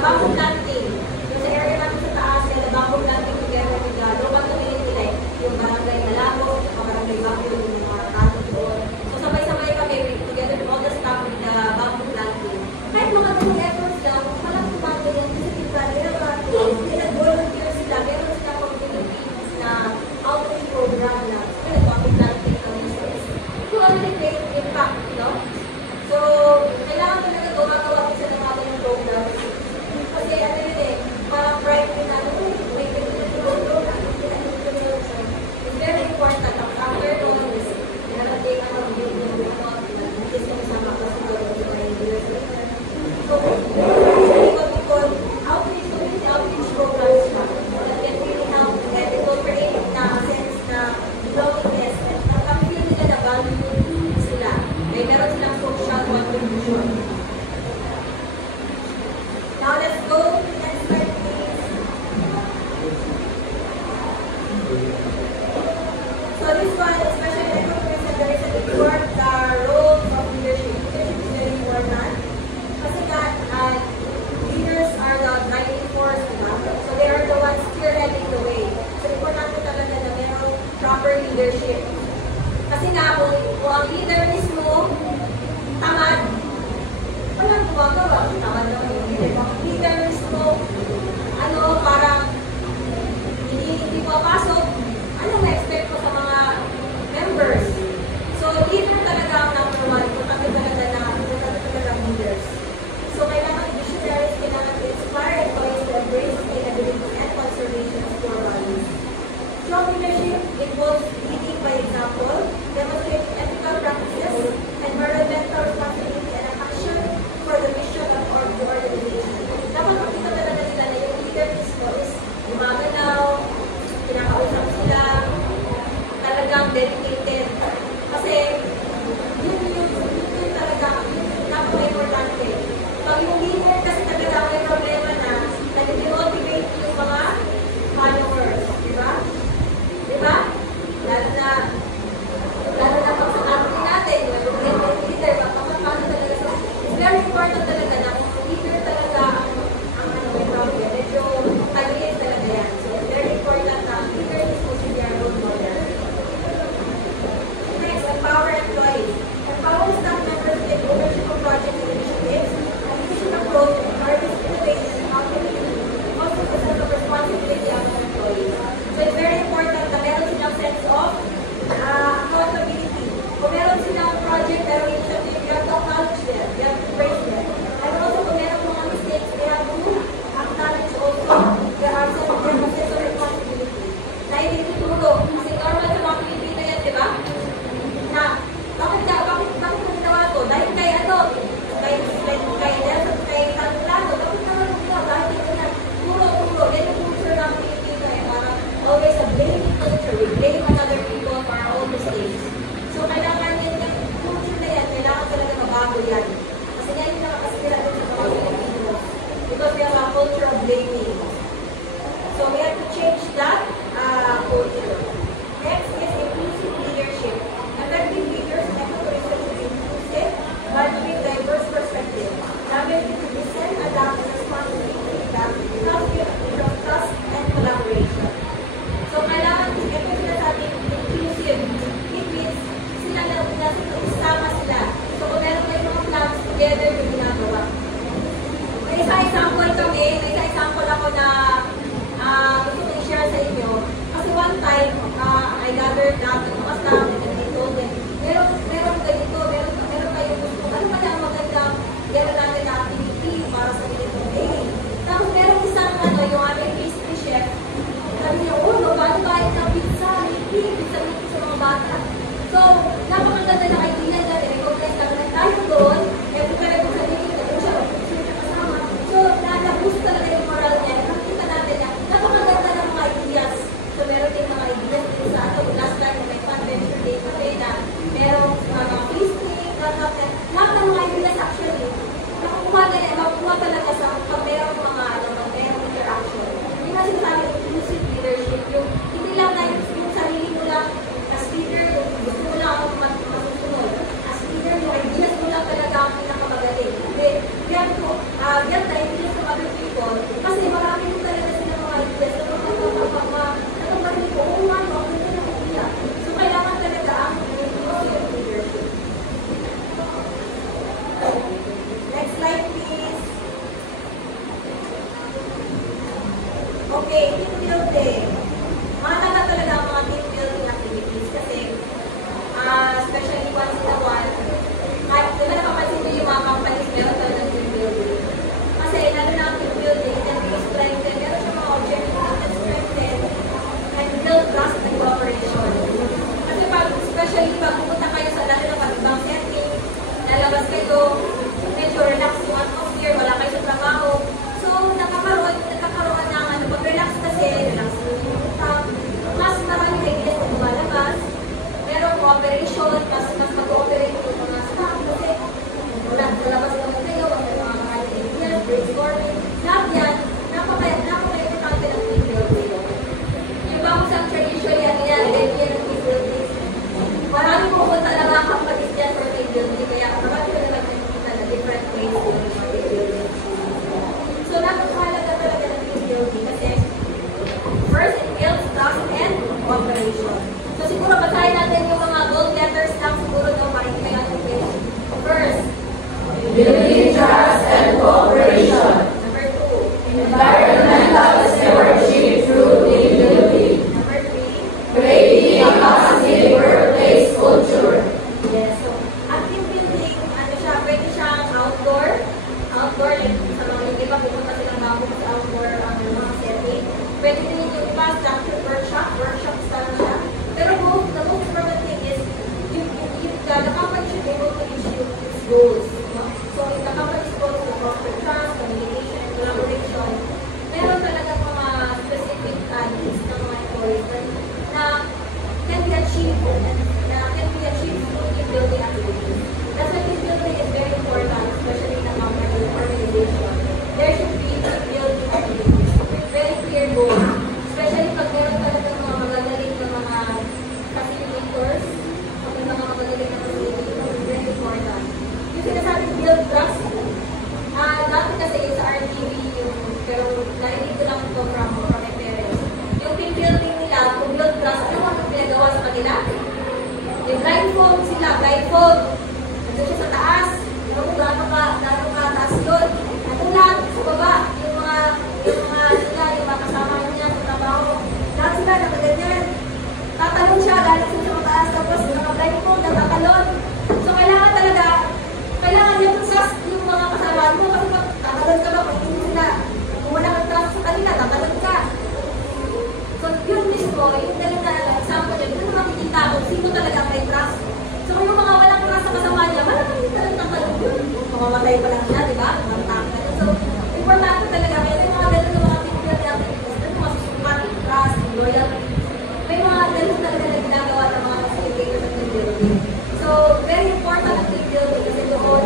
bamboo planting. Yung sa area natin sa taas, we had a bamboo planting together with the local community, like yung barangay Malabo, o barangay Baguio, yung mga kanto doon. So sabay-sabay kami together with all the staff with the bamboo planting. Kahit mga tulong efforts lang, walang tumando yung visiting plan, nag-volunteer sila, meron sila community na outreach program na bamboo planting kami. So, create impact, So, kailangan talaga gumagawa isa ng ating program. Kasi parang pride din natin, may program, it's very important. After all this, narating ang yung is kasama ko sa years later. So, outreach community outreach programs siya that can really help and incorporate na sense na belongingness and nakapil nila na value sila. May meron silang social contribution. Now, let's go to the next slide, please. So, this one, especially I want to mention there is a report, the role of leadership. Leadership is very important. Kasi leaders are the driving force, diba? So, they are the ones spearheading the way. So, importante talaga na meron proper leadership. Kasi nga, kung ang leader mismo, tamad, walang gumagawa. Tamad naman yung leader. Kung ang leader mismo, parang hindi papasok, anong na-expect ko sa mga members? So, leader talaga ang number one. Importante talaga leaders. So, kailangan visionaries, kailangan to inspire employees to embrace sustainability and conservation of core values. Strong leadership involves leading by example, demonstrating ethical practices, environmental responsibility, and action for the mission of the organization. Dapat makita talaga nila na yung leader mismo is gumagalaw, kinakausap sila, talagang dedicated. Kasi, yun talaga, yun napaka-importante. Pag yung leader kasi talaga may problema na, nag-demotivate yung mga followers. Diba? Diba? Lalo na pag sa country natin, yung leader, magkakapano talaga. So, it's very important talaga na kung leader talaga ang may problem. Medyo tagilid talaga yan. So, it's very important na leader is supposed to be our role model. Next, empower employees. blindfold. Nandun siya sa taas. Pero kung gaano ka taas yun. Nandun lahat sa baba. Yung mga kasama niya sa trabaho. Lahat sila nakaganyan. Tatalon siya, galing siya sa mataas. Tapos naka-blindfold, natatalon. So kailangan niya tusas yung mga kasama mo. Kasi pag tatalon ka ba, pag hindi sila, kung wala kang trust sa kanila, tatalon ka. So yun mismo, yung daling na example yun, yun makikita kung sino talaga may trust. So kung yung mga walang trust sa kasama niya, malamang hindi talagang tatalon yun. Mamamatay pa lang siya, di ba? So, importante talaga, kaya yung mga ganun ng mga people na yung mga susukat, trust, loyalty. May mga ganun talaga na ginagawa ng mga facilitators at team building. So, very important ang team building kasi doon,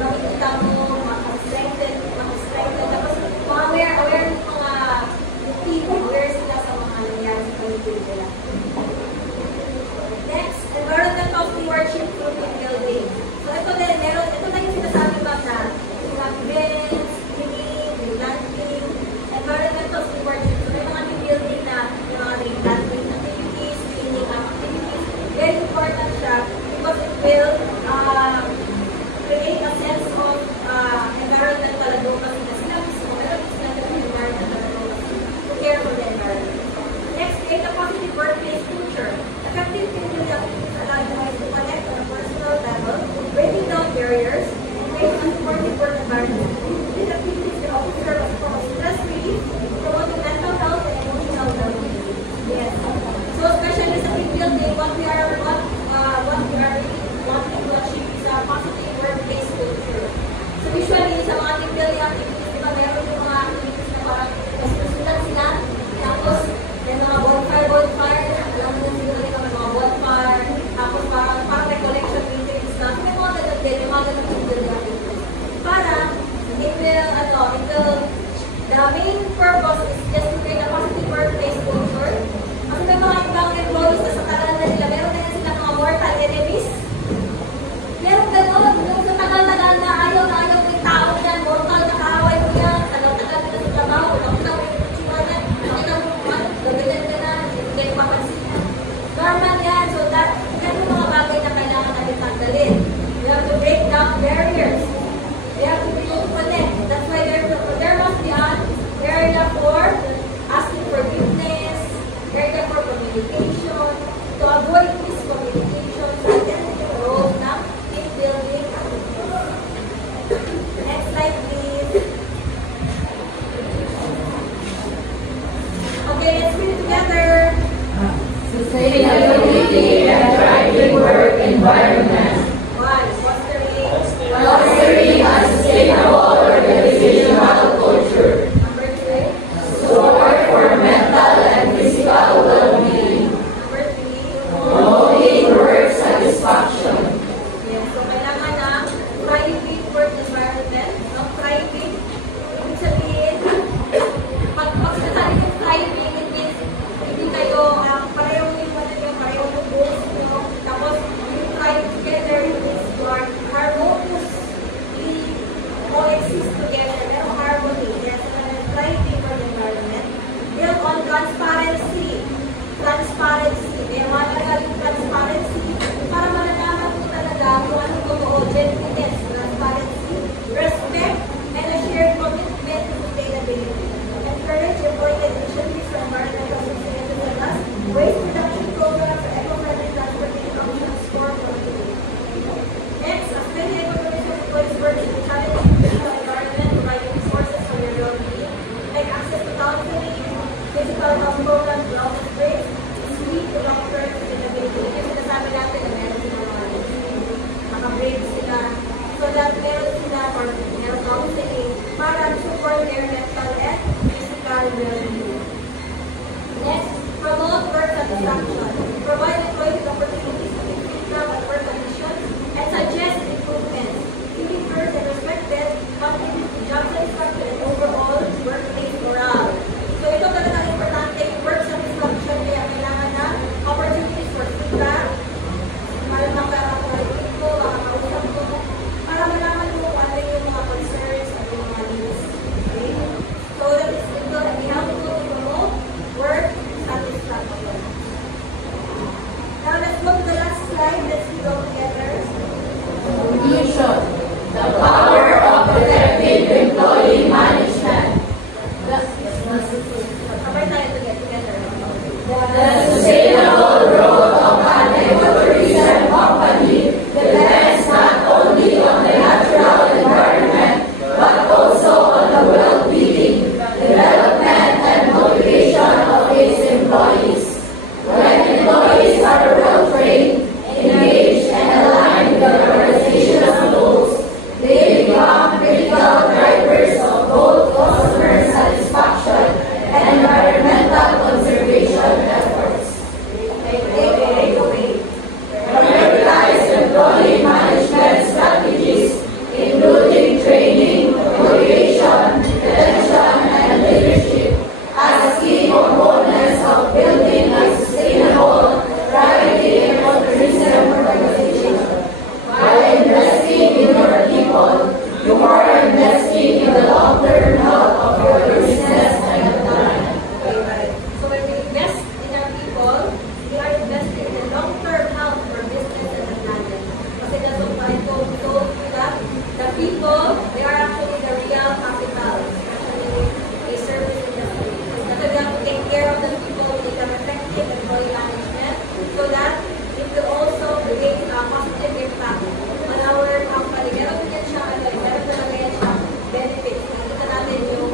makikita mo, makastrengthen, tapos mga aware ng mga team, aware sila sa mga nangyari sa community nila. Next, environmental stewardship through team building. So, ito na yung sinasabi ba na events, cleaning, planting, environmental stewardship. So, may mga team building na yung mga planting activities, cleaning activities. Very important siya solution. The power of effective employee management. The sustainable growth of an ecotourism company depends not only on the natural environment, but also on the well-being, development, and motivation of its employees. When employees are well-trained, engaged, and aligned with the organization's goals, they become critical drivers of both customer satisfaction and environmental conservation efforts. Prioritize employee management strategies, including training, motivation, retention, and leadership as key components of building a sustainable, thriving ecotourism organization. By investing in your people, you are investing in the long-term health of your business and the planet. So when we invest in our people, we are investing in the long-term health of our business and the planet. Kasi that's what I told you that the people, they are actually the real capital, especially a service industry. That's why we have to take care of the people with an effective employee management so that it will also create a positive impact on our company. Meron din siya, meron talaga yan siya benefits. Nakita natin yung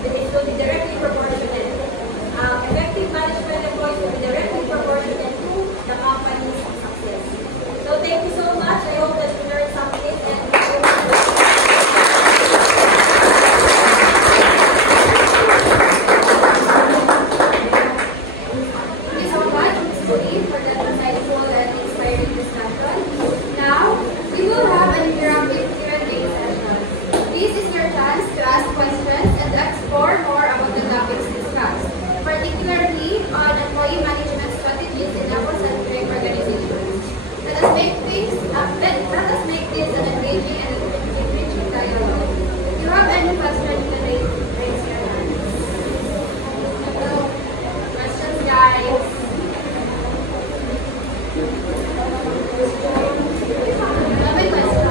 it will be directly proportionate. Effective management employees will be directly proportionate to the company's success. So thank you so much. I hope that you learned something and Thank you so much, Ms. Pauline, for that insightful and inspiring discussion. Now, we will have an interactive Q&A session. This is your chance to ask questions and explore more about the topics discussed, particularly on employee management strategies in Afrocentric organizations. Let us make this an engaging and enriching dialogue. If you have any questions, you can raise your hand. Questions, guys? Have a question?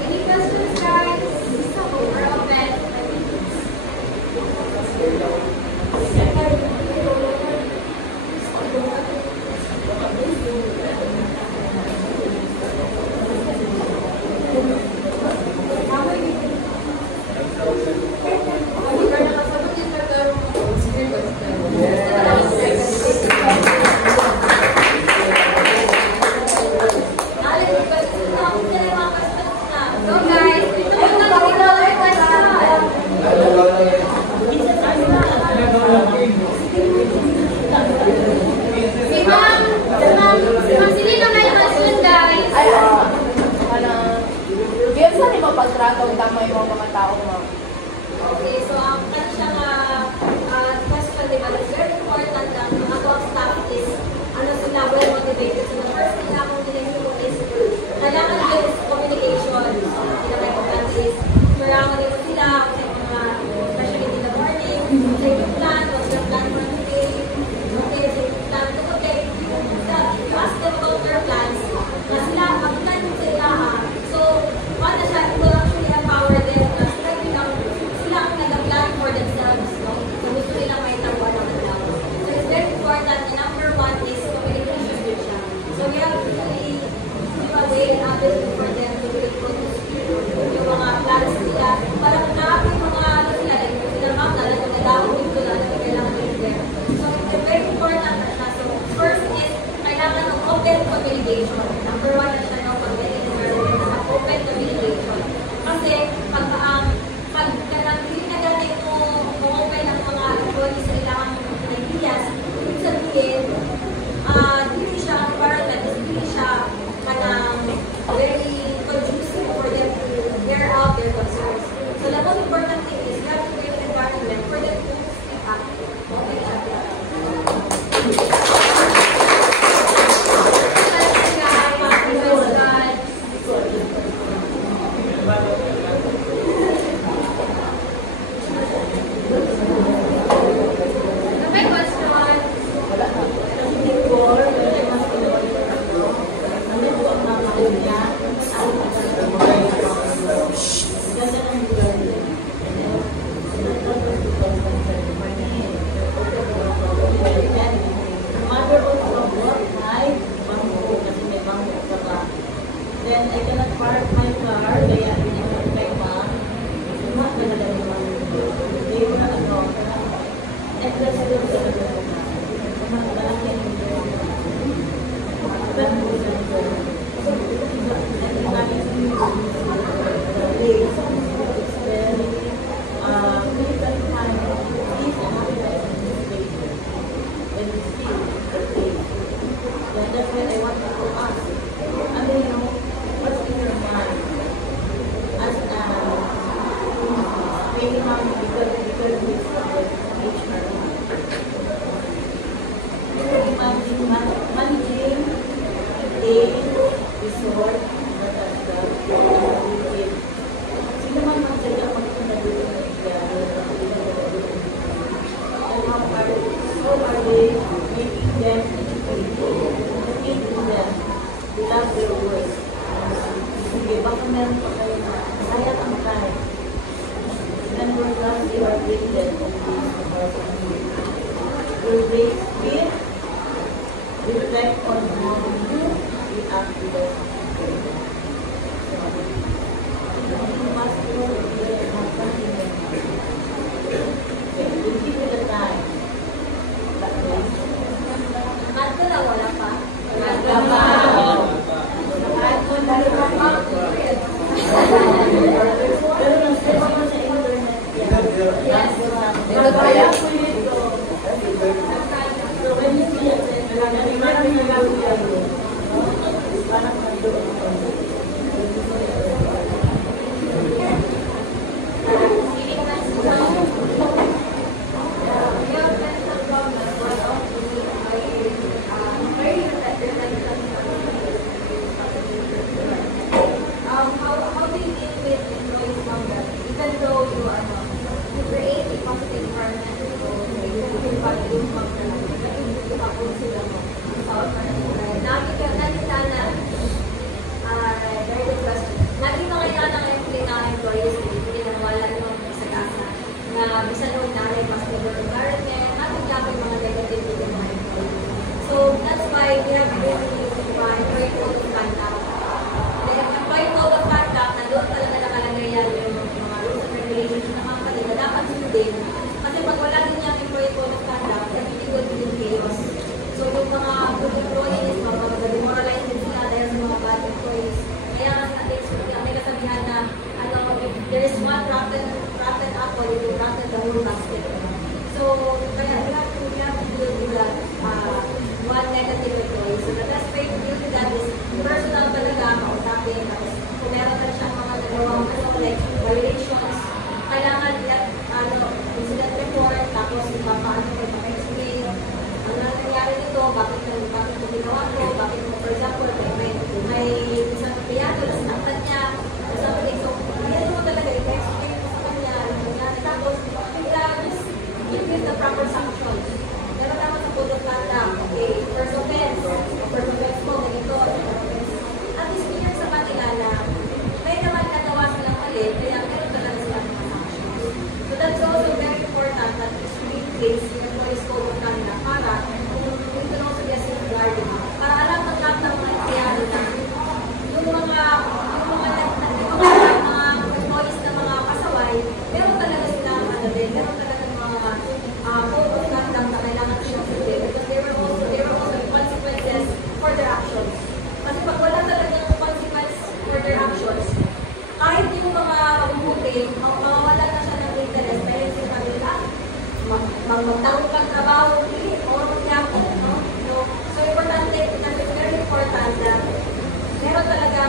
Any questions, guys? We're open. So guys, ito yung nag-order question. Si Ma'am Celine ang may question, guys. Biyam saan yung mapagtrato ang tama yung mga tao mo? okay, so kanya siyang question, diba? It's very important lang about staff is ano sila well motivated. So the first thing na akong diniguro is kailangan din communication. Pinaka-important is kailangan din sila especially in the morning, what's your plan, what's your plan for today, okay, so yung plan to protect you. You ask them about their plans, na sila, mag-plan sila so paano siya, it will actually empower them na sila ang nag-plan for themselves, no? So gusto nila may tawa ng nila. So it's very important, and number one is communication din siya. So we have Then I cannot park my car, kaya pinipart kay ma'am. Ma'am, nagalami ma'am. Hindi ko na ano. And that's still sa nagalaman. Ma'am, malaki ang hindi. Then, that's when I want to ask. And then, you know, what's in your mind? As maybe mom, because we struggle with HR. You can imagine managing a resort that has the sino man magsadya magpunta dito na together and how are they making them educated them to love their work. Sige, baka meron pa kayo na sayang ang time. Then we're glad you are gifted of this. Will raise fear, reflect on how you react to the situation. You must know that you are not something like that. Okay, we'll give you the time. That way. Mato na wala pa. Wala pa. Mato na wala pa. Pero nag-search mo sa internet yan. Yes. Kaya po ito. So when you see it, nag-remind mo lang yan. Parang nandun ito. How do you deal with employees from that? Even though you create a positive environment, you value from them, you kapon sila mo. Lagi sana, very good question. Lagi makikita ng employees, hindi na wala naman sa kasa, na bisan nung narin positive environment, nakikita ko yung mga negative with the mga employees. So that's why we have really employee code of conduct. Employee code of conduct, na doon talaga nakalagay yan yung mga rules and regulations na mga kanila dapat sundin. Kasi pag wala din yung employee code of conduct, nagtitigod din chaos. So yung mga good employees, demoralize din sila dahil sa mga bad employees. Kaya may kasabihan na if there is one rotten apple, it will rotten the whole basket. So kaya we have to deal with that one negative employee. So the best way to deal with that is personal talaga, kausapin. Kung meron na siyang mga nagawang like violations, kailangan incident report, tapos paano ko explain ano nangyari nito, bakit ito ginawa ko, bakit mo, for example, may isang piyato na sinaktan niya, something, so hindi mo talaga i-explain mo sa kanya, tapos just give the proper sanctions. Pero naman sa code of conduct, okay, first offense mo, ganito, at least clear sa kanila na may naman nagawa silang mali, kaya meron talaga silang mga sanctions. So that's also very important that it's really in place in the employees code of conduct para we can also be a safeguarding. Para alam ng lahat ng mga empleyado na yung mga employees na mga kasaway, meron talaga silang meron talaga mga code of conduct na kailangan silang sundin because there were also consequences for their actions. Kasi pag wala talagang consequence for their actions, kahit hindi mo mga mabubuti, mawawala na siya ng interest, dahil siya magtawag kang trabaho, or magyapon, no? So, importante, it's very important that meron talaga